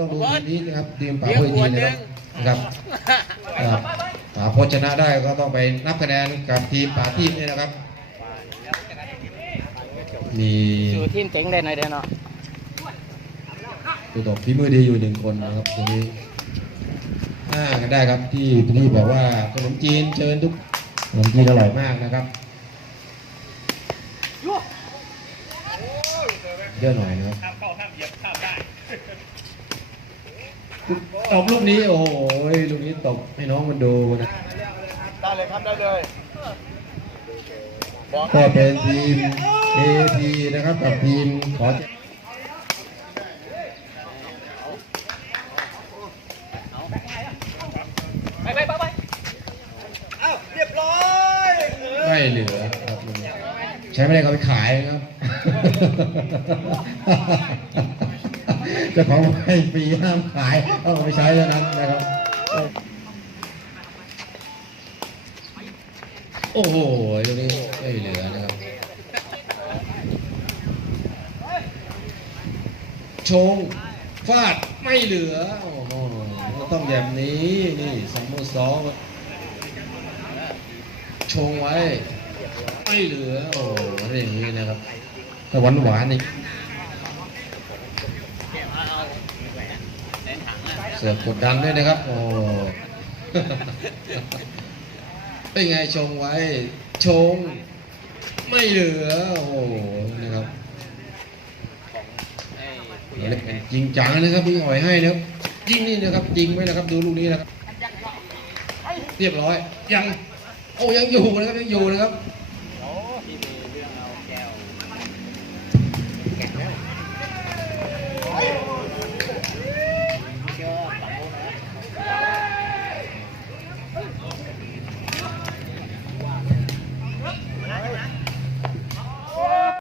ต้องดูทีมนี้นะครับทีมป่าโพยทีนะครับนะครับครับป่าโพชนะได้ก็ต้องไปนับคะแนนกับทีมป่าทีมนี่นะครับ มีอยู่ทีมเต็งได้หน่อยเดียวเนาะตัวตบฝีมือดีอยู่หนึ่งคนนะครับตรงนี้อ่ากันได้ครับที่ที่บอกว่าขนมจีนเชิญทุกขนมจีนอร่อยมากนะครับเยอะหน่อยนะครับ ตบลูกนี้โอ้โหลูกนี้ตบให้น้องมันดูนะได้เลยครับได้เลยบอกก็เป็นทีม AP นะครับกับทีมขอไปไปไปไปอ้าวเรียบร้อยไม่เหลือครับลูกนี้ใช้ไม่ได้ก็ไปขายนะครับ เจ้าของให้ฟรีห้ามขายเอาไปใช้เท่านั้นนะครับโอ้โหตรงนี้ไม่เหลือนะครับ ชงฟาดไม่เหลือ โอ้โหต้องแบบนี้นี่สามโมสองชงไว้ ไม่เหลือ โอ้โหอะไรอย่างนี้นะครับแต่หวานหวานนี่ เสือกดดันด้วยนะครับ โอ้เป็นไงชงไว้ ชง ไม่เหลือ โอ้นะครับเล่นกันจริงจังนะครับพี่อ่อยให้นะครับยิงนี่นะครับยิงไว้นะครับ ดูลูกนี้นะครับ เรียบร้อย ยัง โอ้ยังอยู่นะครับยังอยู่นะครับ